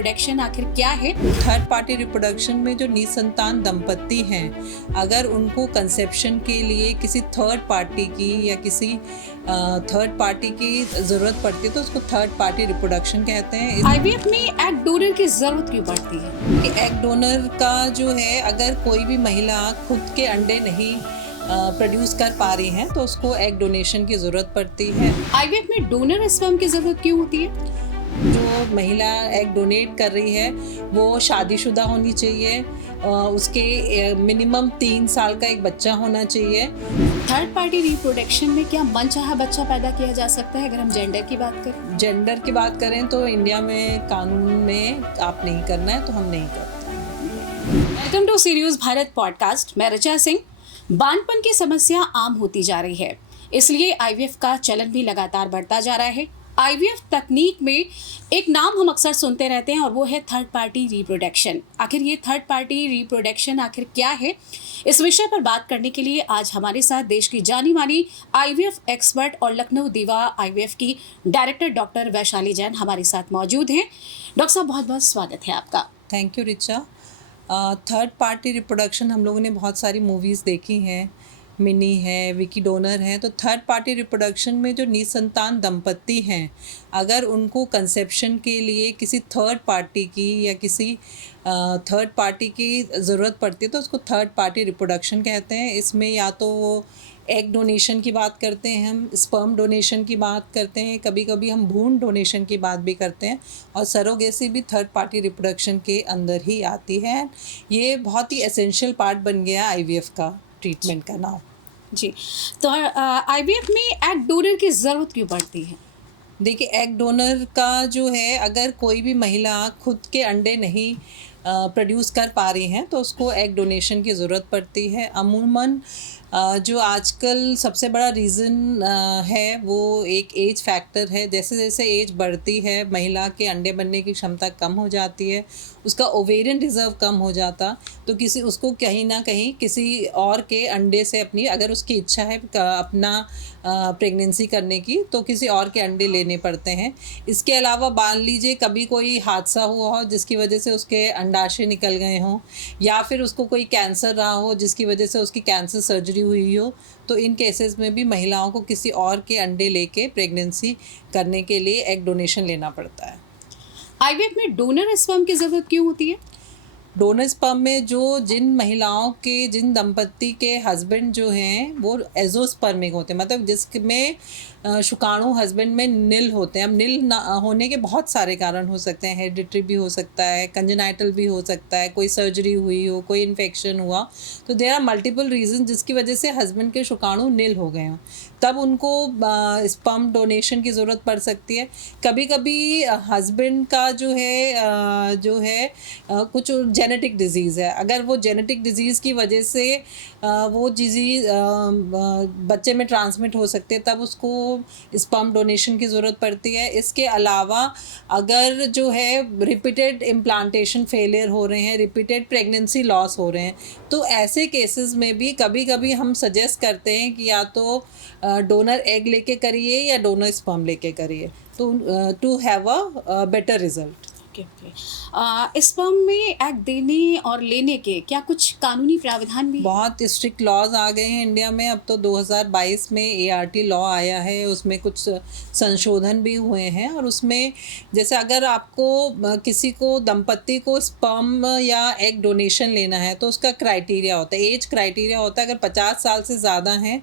Reproduction आखिर क्या है? थर्ड पार्टी रिप्रोडक्शन में जो निसंतान दंपत्ति हैं, अगर उनको कंसेप्शन के लिए किसी थर्ड पार्टी की या किसी थर्ड पार्टी की ज़रूरत पड़ती है तो उसको थर्ड पार्टी रिप्रोडक्शन कहते हैं। आईवीएफ में एग डोनर की जरूरत क्यों पड़ती है? कि एग डोनर का जो है, अगर कोई भी महिला खुद के अंडे नहीं प्रोड्यूस कर पा रही हैं तो उसको एग डोनेशन की ज़रूरत पड़ती है। आईवीएफ में डोनर स्पर्म की जरूरत क्यों होती है? जो महिला एग डोनेट कर रही है वो शादीशुदा होनी चाहिए, उसके मिनिमम 3 साल का एक बच्चा होना चाहिए। थर्ड पार्टी रिप्रोडक्शन में क्या मनचाहा बच्चा पैदा किया जा सकता है? अगर हम जेंडर की बात करें, जेंडर की बात करें तो इंडिया में कानून में आप नहीं करना है तो हम नहीं करते। Welcome to serious Bharat podcast. मैं ऋचा सिंह। बांझपन की समस्या आम होती जा रही है, इसलिए आईवीएफ का चलन भी लगातार बढ़ता जा रहा है। आईवीएफ तकनीक में एक नाम हम अक्सर सुनते रहते हैं और वो है थर्ड पार्टी रिप्रोडक्शन। आखिर ये थर्ड पार्टी रिप्रोडक्शन आखिर क्या है? इस विषय पर बात करने के लिए आज हमारे साथ देश की जानी मानी आईवीएफ एक्सपर्ट और लखनऊ दीवा आईवीएफ की डायरेक्टर डॉक्टर वैशाली जैन हमारे साथ मौजूद हैं। डॉक्टर साहब, बहुत बहुत स्वागत है आपका। Thank you Richa. Third party reproduction हम लोगों ने बहुत सारी मूवीज़ देखी हैं, मिनी है, विकी डोनर है। तो थर्ड पार्टी रिप्रोडक्शन में जो निसंतान दंपत्ति हैं, अगर उनको कंसेप्शन के लिए किसी थर्ड पार्टी की या किसी थर्ड पार्टी की ज़रूरत पड़ती है तो उसको थर्ड पार्टी रिप्रोडक्शन कहते हैं। इसमें या तो वो एग डोनेशन की बात करते हैं, हम स्पर्म डोनेशन की बात करते हैं, कभी कभी हम भ्रूण डोनेशन की बात भी करते हैं, और सरोगेसी भी थर्ड पार्टी रिप्रोडक्शन के अंदर ही आती है। ये बहुत ही एसेंशियल पार्ट बन गया आईवीएफ का ट्रीटमेंट का नाम। जी, तो आईवीएफ में एग डोनर की जरूरत क्यों पड़ती है? देखिए, एग डोनर का जो है, अगर कोई भी महिला खुद के अंडे नहीं प्रोड्यूस कर पा रही हैं तो उसको एग डोनेशन की ज़रूरत पड़ती है। अमूमन जो आजकल सबसे बड़ा रीज़न है वो एक एज फैक्टर है। जैसे जैसे एज बढ़ती है महिला के अंडे बनने की क्षमता कम हो जाती है, उसका ओवेरियन रिज़र्व कम हो जाता, तो उसको कहीं ना कहीं किसी और के अंडे से अपनी, अगर उसकी इच्छा है अपना प्रेगनेंसी करने की, तो किसी और के अंडे लेने पड़ते हैं। इसके अलावा मान लीजिए कभी कोई हादसा हुआ हो जिसकी वजह से उसके अंडाशय निकल गए हों, या फिर उसको कोई कैंसर रहा हो जिसकी वजह से उसकी कैंसर सर्जरी हुई हो, तो इन केसेस में भी महिलाओं को किसी और के अंडे लेके प्रेगनेंसी करने के लिए एग डोनेशन लेना पड़ता है। आईवीएफ में डोनर स्पर्म की जरूरत क्यों होती है? डोनर स्पर्म में जिन दंपत्ति के हस्बैंड जो हैं वो एजोस्पर्मिक होते हैं, मतलब जिसमें शुक्राणु हस्बैंड में नील होते हैं। अब नील ना होने के बहुत सारे कारण हो सकते हैं, हेरिडिटरी भी हो सकता है, कंजेनाइटल भी हो सकता है, कोई सर्जरी हुई हो, कोई इन्फेक्शन हुआ, तो देयर आर मल्टीपल रीजन जिसकी वजह से हस्बैंड के शुक्राणु नील हो गए हों, तब उनको स्पर्म डोनेशन की ज़रूरत पड़ सकती है। कभी कभी हस्बैंड का जो है कुछ जेनेटिक डिजीज़ है, अगर वो जेनेटिक डिजीज़ की वजह से वो डिजीज़ बच्चे में ट्रांसमिट हो सकते हैं, तब उसको स्पर्म डोनेशन की ज़रूरत पड़ती है। इसके अलावा अगर जो है रिपीटेड इम्प्लांटेशन फेलियर हो रहे हैं, रिपीटेड प्रेगनेंसी लॉस हो रहे हैं, तो ऐसे केसेस में भी कभी कभी हम सजेस्ट करते हैं कि या तो डोनर एग लेके करिए या डोनर स्पर्म लेके करिए, तो to have a better result. Sperm में एग देने और लेने के क्या कुछ कानूनी प्रावधान भी? बहुत स्ट्रिक्ट लॉज आ गए हैं इंडिया में। अब तो 2022 में एआरटी लॉ आया है, उसमें कुछ संशोधन भी हुए हैं, और उसमें जैसे अगर आपको किसी को दंपत्ति को स्पर्म या एग डोनेशन लेना है तो उसका क्राइटेरिया होता है, एज क्राइटेरिया होता है। अगर 50 साल से ज़्यादा हैं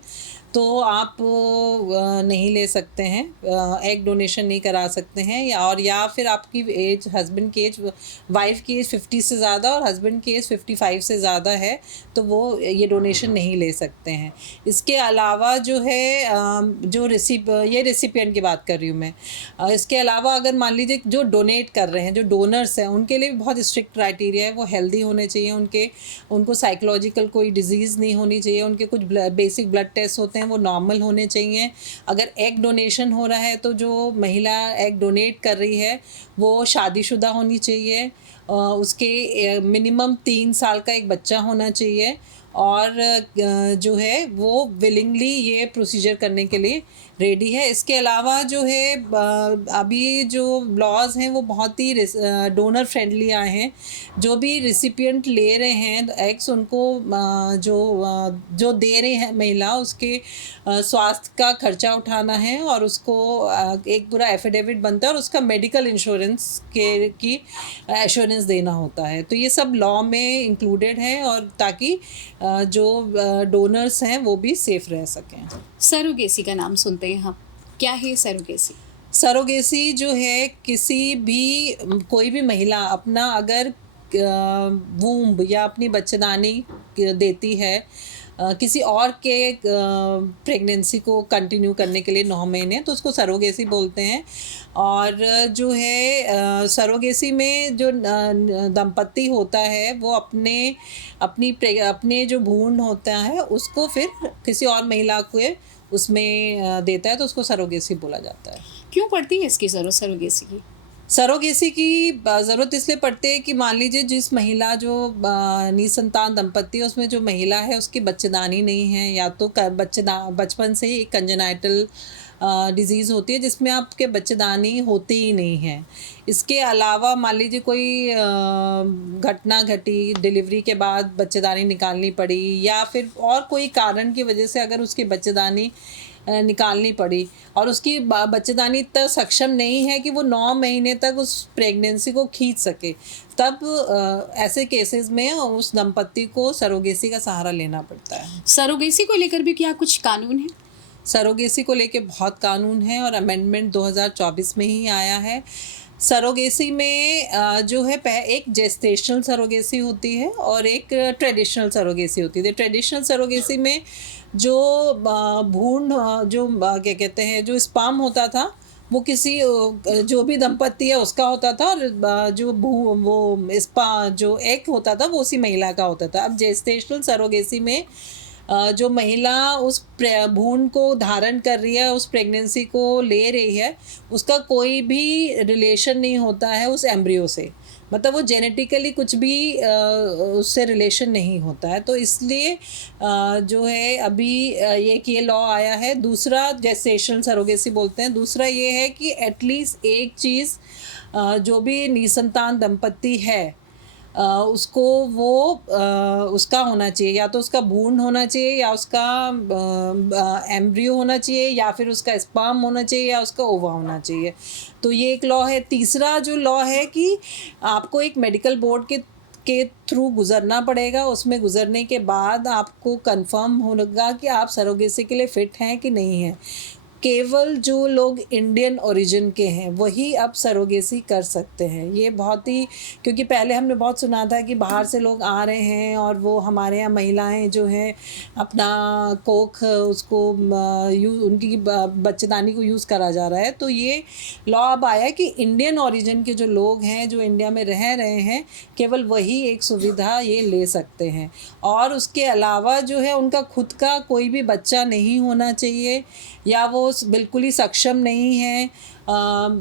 तो आप नहीं ले सकते हैं, एग डोनेशन नहीं करा सकते हैं, या फिर आपकी एज, हस्बैंड की एज, वाइफ की एज 50 से ज़्यादा और हस्बैंड की एज 55 से ज़्यादा है तो वो ये डोनेशन नहीं ले सकते हैं। इसके अलावा जो है ये रेसिपिएंट की बात कर रही हूँ मैं। इसके अलावा अगर मान लीजिए जो डोनेट कर रहे हैं, जो डोनर्स हैं, उनके लिए भी बहुत स्ट्रिक्ट क्राइटेरिया है। वो हेल्दी होने चाहिए, उनको साइकोलॉजिकल कोई डिजीज़ नहीं होनी चाहिए, उनके कुछ बेसिक ब्लड टेस्ट होते हैं वो नॉर्मल होने चाहिए। अगर एग डोनेशन हो रहा है तो जो महिला एग डोनेट कर रही है वो शादीशुदा होनी चाहिए, उसके मिनिमम 3 साल का एक बच्चा होना चाहिए, और जो है वो विलिंगली ये प्रोसीजर करने के लिए रेडी है। इसके अलावा जो है अभी जो लॉज हैं वो बहुत ही डोनर फ्रेंडली आए हैं। जो भी रिसिपिएंट ले रहे हैं एग्स, उनको जो दे रहे हैं महिला, उसके स्वास्थ्य का खर्चा उठाना है और उसको एक पूरा एफिडेविट बनता है और उसका मेडिकल इंश्योरेंस की एश्योरेंस देना होता है। तो ये सब लॉ में इंक्लूडेड है और ताकि जो डोनर्स हैं वो भी सेफ रह सकें। सरोगेसी का नाम सुनते हैं हम, क्या है सरोगेसी? सरोगेसी जो है कोई भी महिला अपना अगर वूम्ब या अपनी बच्चेदानी देती है किसी और के प्रेगनेंसी को कंटिन्यू करने के लिए 9 महीने, तो उसको सरोगेसी बोलते हैं। और जो है सरोगेसी में जो दंपत्ति होता है वो अपने जो भ्रूण होता है उसको फिर किसी और महिला को उसमें देता है, तो उसको सरोगेसी बोला जाता है। क्यों पड़ती है इसकी ज़रूरत सरोगेसी की? सरोगेसी की ज़रूरत इसलिए पड़ती है कि मान लीजिए जिस महिला जो निसंतान दंपत्ति है उसमें जो महिला है उसकी बच्चेदानी नहीं है, या तो बचपन से ही एक कंजेनाइटल डिजीज़ होती है जिसमें आपके बच्चेदानी होती ही नहीं है। इसके अलावा मान लीजिए कोई घटना घटी, डिलीवरी के बाद बच्चेदानी निकालनी पड़ी, या फिर और कोई कारण की वजह से अगर उसकी बच्चेदानी निकालनी पड़ी और उसकी बच्चेदानी इतना सक्षम नहीं है कि वो 9 महीने तक उस प्रेगनेंसी को खींच सके, तब ऐसे केसेस में उस दंपत्ति को सरोगेसी का सहारा लेना पड़ता है। सरोगेसी को लेकर भी क्या कुछ कानून है? सरोगेसी को लेके बहुत कानून है और अमेंडमेंट 2024 में ही आया है। सरोगेसी में जो है एक जेस्टेशनल सरोगेसी होती है और एक ट्रेडिशनल सरोगेसी होती है। ट्रेडिशनल सरोगेसी में जो भ्रूण जो क्या कहते हैं जो स्पर्म होता था वो किसी जो भी दंपत्ति है उसका होता था, और जो एग होता था वो उसी महिला का होता था। अब जेस्टेशनल सरोगेसी में जो महिला उस भ्रूण को धारण कर रही है, उस प्रेगनेंसी को ले रही है, उसका कोई भी रिलेशन नहीं होता है उस एम्ब्रियो से, मतलब वो जेनेटिकली कुछ भी उससे रिलेशन नहीं होता है। तो इसलिए जो है अभी ये लॉ आया है। दूसरा जेस्टेशनल सरोगेसी बोलते हैं। दूसरा ये है कि एटलीस्ट एक चीज़ जो भी निसंतान दंपत्ति है उसको वो उसका होना चाहिए, या तो उसका भ्रूण होना चाहिए, या उसका एम्ब्रियो होना चाहिए, या फिर उसका स्पर्म होना चाहिए, या उसका ओवा होना चाहिए। तो ये एक लॉ है। तीसरा जो लॉ है कि आपको एक मेडिकल बोर्ड के थ्रू गुज़रना पड़ेगा। उसमें गुज़रने के बाद आपको कंफर्म होगा कि आप सरोगेसी के लिए फ़िट हैं कि नहीं हैं। केवल जो लोग इंडियन ओरिजिन के हैं वही अब सरोगेसी कर सकते हैं। ये बहुत ही, क्योंकि पहले हमने बहुत सुना था कि बाहर से लोग आ रहे हैं और वो हमारे यहाँ महिलाएं जो हैं अपना कोख उसको उनकी बच्चेदानी को यूज़ करा जा रहा है। तो ये लॉ अब आया कि इंडियन ओरिजिन के जो लोग हैं जो इंडिया में रह रहे हैं केवल वही एक सुविधा ये ले सकते हैं। और उसके अलावा जो है उनका खुद का कोई भी बच्चा नहीं होना चाहिए, या वो बिल्कुल ही सक्षम नहीं है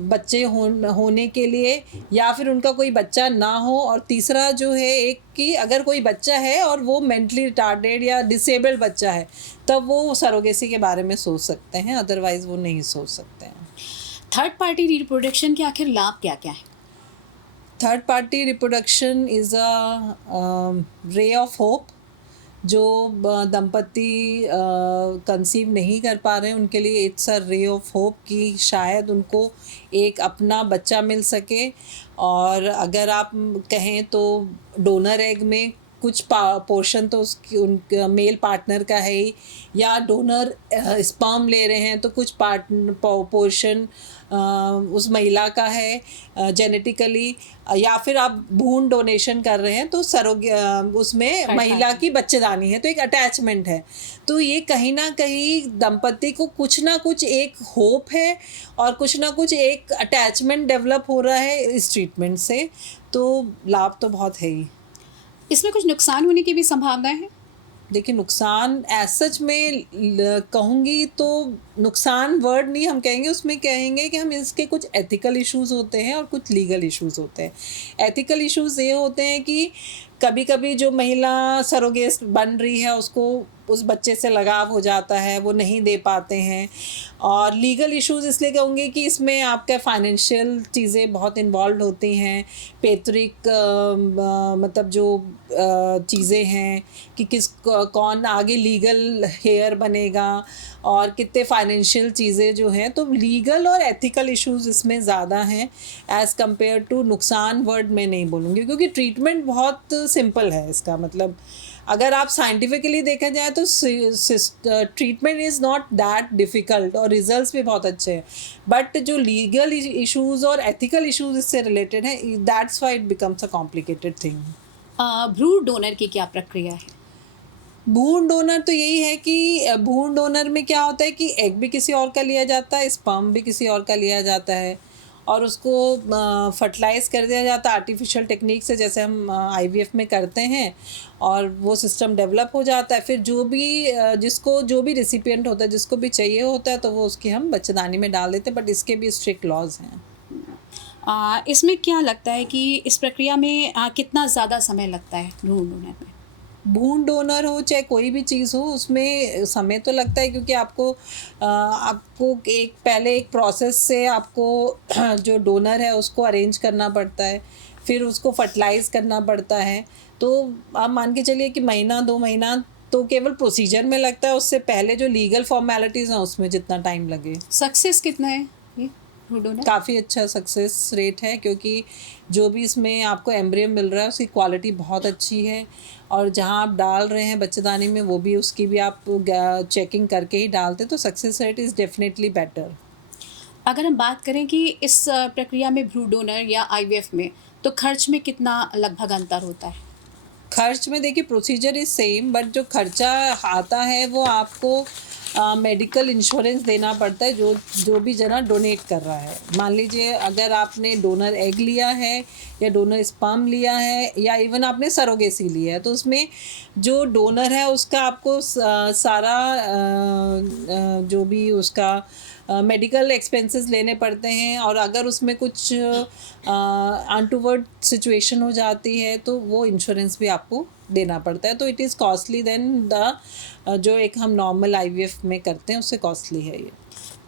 बच्चे होने के लिए, या फिर उनका कोई बच्चा ना हो। और तीसरा जो है एक कि अगर कोई बच्चा है और वो मेंटली रिटार्डेड या डिसेबल्ड बच्चा है तब वो सरोगेसी के बारे में सोच सकते हैं, अदरवाइज़ वो नहीं सोच सकते हैं। थर्ड पार्टी रिप्रोडक्शन के आखिर लाभ क्या क्या है? Third party reproduction is a ray of hope. जो दंपत्ति कंसीव नहीं कर पा रहे हैं उनके लिए it's a ray of hope कि शायद उनको एक अपना बच्चा मिल सके। और अगर आप कहें तो डोनर एग में कुछ पोर्शन तो उनका मेल पार्टनर का है ही, या डोनर स्पर्म ले रहे हैं तो कुछ पोर्शन उस महिला का है जेनेटिकली, या फिर आप भ्रूण डोनेशन कर रहे हैं तो उसमें महिला की बच्चेदानी है, तो एक अटैचमेंट है। तो ये कहीं ना कहीं दंपत्ति को कुछ ना कुछ एक होप है और कुछ ना कुछ एक अटैचमेंट डेवलप हो रहा है इस ट्रीटमेंट से। तो लाभ तो बहुत है ही। इसमें कुछ नुकसान होने की भी संभावना है? देखिए नुकसान एज सच में कहूँगी तो नुकसान वर्ड नहीं हम कहेंगे, उसमें कहेंगे कि हम इसके कुछ एथिकल इश्यूज होते हैं और कुछ लीगल इश्यूज होते हैं। एथिकल इश्यूज ये होते हैं कि कभी कभी जो महिला सरोगेट बन रही है उसको उस बच्चे से लगाव हो जाता है, वो नहीं दे पाते हैं। और लीगल इश्यूज इसलिए कहूँगी कि इसमें आपका फाइनेंशियल चीज़ें बहुत इन्वॉल्व होती हैं, पैतृक मतलब जो चीज़ें हैं कि कौन आगे लीगल हेयर बनेगा और कितने फाइनेंशियल चीज़ें जो हैं, तो लीगल और एथिकल इश्यूज इसमें ज़्यादा हैं एज़ कम्पेयर टू नुकसान वर्ड में नहीं बोलूँगी, क्योंकि ट्रीटमेंट बहुत सिंपल है इसका। मतलब अगर आप साइंटिफिकली देखा जाए तो treatment is not that difficult और रिजल्ट्स भी बहुत अच्छे हैं, बट जो लीगल इश्यूज और एथिकल इश्यूज इससे रिलेटेड हैं, that's why it becomes a complicated thing. भ्रूण डोनर की क्या प्रक्रिया है? भ्रूण डोनर तो यही है कि भ्रूण डोनर में क्या होता है कि एग भी किसी और का लिया जाता है, स्पर्म भी किसी और का लिया जाता है और उसको फर्टिलाइज़ कर दिया जाता है आर्टिफिशियल टेक्निक से, जैसे हम आईवीएफ में करते हैं, और वो सिस्टम डेवलप हो जाता है। फिर जो भी जिसको जो भी रेसिपिएंट होता है, जिसको भी चाहिए होता है, तो वो उसकी हम बच्चेदानी में डाल देते हैं, बट इसके भी स्ट्रिक्ट लॉज हैं। इसमें क्या लगता है कि इस प्रक्रिया में कितना ज़्यादा समय लगता है भ्रूण डोनर में? भ्रूण डोनर हो चाहे कोई भी चीज़ हो, उसमें समय तो लगता है, क्योंकि आपको पहले एक प्रोसेस से आपको जो डोनर है उसको अरेंज करना पड़ता है, फिर उसको फर्टिलाइज़ करना पड़ता है। तो आप मान के चलिए कि महीना 2 महीना तो केवल प्रोसीजर में लगता है, उससे पहले जो लीगल फॉर्मेलिटीज़ हैं उसमें जितना टाइम लगे। सक्सेस कितना है ये भ्रूण डोनर? काफ़ी अच्छा सक्सेस रेट है, क्योंकि जो भी इसमें आपको एम्ब्रियो मिल रहा है उसकी क्वालिटी बहुत अच्छी है, और जहाँ आप डाल रहे हैं बच्चेदानी में वो भी उसकी भी आप चेकिंग करके ही डालते, तो success rate is definitely better. अगर हम बात करें कि इस प्रक्रिया में भ्रूण डोनर या आईवीएफ में, तो खर्च में कितना लगभग अंतर होता है? खर्च में देखिए प्रोसीजर इज़ सेम, बट जो खर्चा आता है वो आपको मेडिकल इंश्योरेंस देना पड़ता है जो भी जना डोनेट कर रहा है। मान लीजिए अगर आपने डोनर एग लिया है या डोनर स्पर्म लिया है या इवन आपने सरोगेसी लिया है, तो उसमें जो डोनर है उसका आपको सारा जो भी उसका मेडिकल एक्सपेंसेस लेने पड़ते हैं, और अगर उसमें कुछ अनटूवर्ड सिचुएशन हो जाती है तो वो इंश्योरेंस भी आपको देना पड़ता है। तो it is costly then the जो एक हम नॉर्मल आईवीएफ में करते हैं उससे कॉस्टली है ये।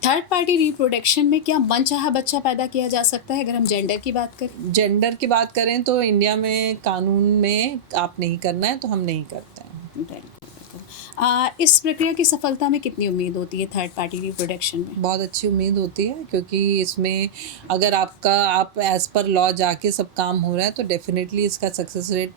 थर्ड पार्टी रिप्रोडक्शन में क्या मनचाहा बच्चा पैदा किया जा सकता है? अगर हम जेंडर की बात करें, जेंडर की बात करें तो इंडिया में कानून में आप नहीं करना है, तो हम नहीं करते हैं। बिल्कुल, बिल्कुल। इस प्रक्रिया की सफलता में कितनी उम्मीद होती है थर्ड पार्टी रिप्रोडक्शन में? बहुत अच्छी उम्मीद होती है, क्योंकि इसमें अगर आप एज़ पर लॉ जाके सब काम हो रहा है तो डेफिनेटली इसका सक्सेस रेट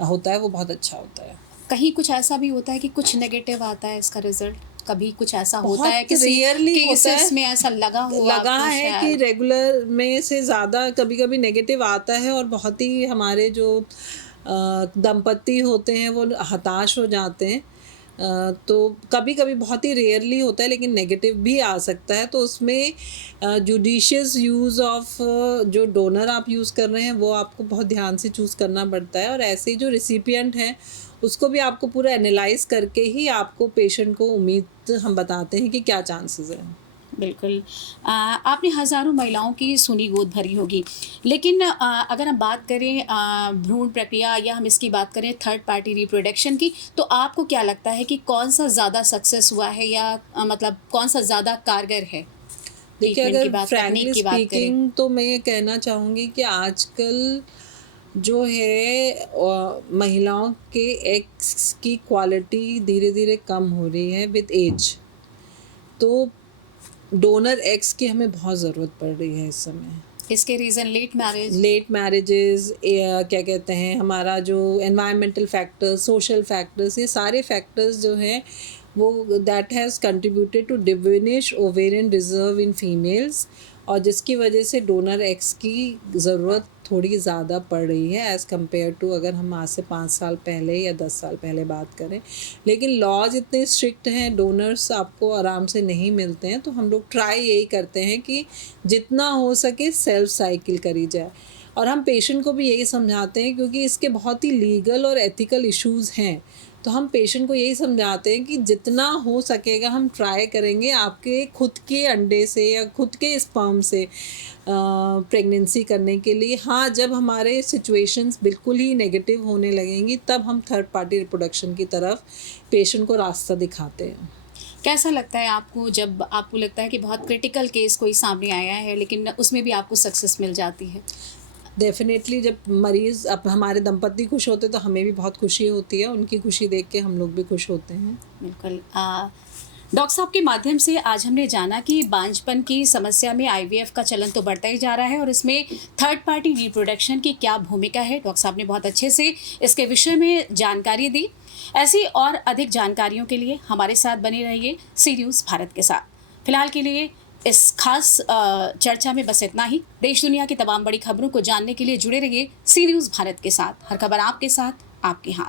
होता है वो बहुत अच्छा होता है। कहीं कुछ ऐसा भी होता है कि कुछ नेगेटिव आता है इसका रिजल्ट? कभी कुछ ऐसा होता है बहुत किसी रेयरली होता केसेस है, में ऐसा लगा लगा आपको है कि शायद? रेगुलर में से ज़्यादा कभी कभी नेगेटिव आता है, और बहुत ही हमारे जो दंपति होते हैं वो हताश हो जाते हैं। तो कभी कभी बहुत ही रेयरली होता है, लेकिन नेगेटिव भी आ सकता है। तो उसमें जुडिशियस यूज़ ऑफ जो डोनर आप यूज़ कर रहे हैं वो आपको बहुत ध्यान से चूज़ करना पड़ता है, और ऐसे ही जो रिसिपिएंट हैं उसको भी आपको पूरा एनालाइज करके ही आपको पेशेंट को उम्मीद हम बताते हैं कि क्या चांसेस हैं। बिल्कुल। आपने हज़ारों महिलाओं की सुनी गोद भरी होगी, लेकिन अगर हम बात करें भ्रूण प्रक्रिया या हम इसकी बात करें थर्ड पार्टी रिप्रोडक्शन की, तो आपको क्या लगता है कि कौन सा ज़्यादा सक्सेस हुआ है या मतलब कौन सा ज़्यादा कारगर है? देखिए, ट्रीटमेंट की अगर बात, फ्रैंकली तकनीक की बात करें। स्पीकिंग तो मैं ये कहना चाहूँगी कि आजकल जो है महिलाओं के एग्स की क्वालिटी धीरे धीरे कम हो रही है विद एज, तो डोनर एग्स की हमें बहुत ज़रूरत पड़ रही है इस समय। इसके रीज़न लेट मैरिजेस, क्या कहते हैं, हमारा जो एनवायरमेंटल फैक्टर्स, सोशल फैक्टर्स, ये सारे फैक्टर्स जो हैं वो that has contributed to diminish ovarian reserve in females, और जिसकी वजह से डोनर एग्स की ज़रूरत थोड़ी ज़्यादा पड़ रही है एज़ कम्पेयर टू अगर हम आज से 5 साल पहले या 10 साल पहले बात करें। लेकिन लॉज इतने स्ट्रिक्ट हैं, डोनर्स आपको आराम से नहीं मिलते हैं, तो हम लोग ट्राई यही करते हैं कि जितना हो सके सेल्फ साइकिल करी जाए, और हम पेशेंट को भी यही समझाते हैं, क्योंकि इसके बहुत ही लीगल और एथिकल इश्यूज़ हैं। तो हम पेशेंट को यही समझाते हैं कि जितना हो सकेगा हम ट्राई करेंगे आपके खुद के अंडे से या खुद के स्पर्म से प्रेगनेंसी करने के लिए। हाँ, जब हमारे सिचुएशंस बिल्कुल ही नेगेटिव होने लगेंगी तब हम थर्ड पार्टी रिप्रोडक्शन की तरफ पेशेंट को रास्ता दिखाते हैं। कैसा लगता है आपको जब आपको लगता है कि बहुत क्रिटिकल केस कोई सामने आया है लेकिन उसमें भी आपको सक्सेस मिल जाती है? डेफिनेटली जब मरीज़ अब हमारे दंपति खुश होते तो हमें भी बहुत खुशी होती है, उनकी खुशी देख के हम लोग भी खुश होते हैं। बिल्कुल। डॉक्टर साहब के माध्यम से आज हमने जाना कि बांझपन की समस्या में आईवीएफ का चलन तो बढ़ता ही जा रहा है और इसमें थर्ड पार्टी रिप्रोडक्शन की क्या भूमिका है। डॉक्टर साहब ने बहुत अच्छे से इसके विषय में जानकारी दी। ऐसी और अधिक जानकारियों के लिए हमारे साथ बने रहिए सी न्यूज़ भारत के साथ। फिलहाल के लिए इस खास चर्चा में बस इतना ही। देश दुनिया की तमाम बड़ी खबरों को जानने के लिए जुड़े रहिए सी न्यूज़ भारत के साथ। हर खबर आपके साथ, आपके हाथ।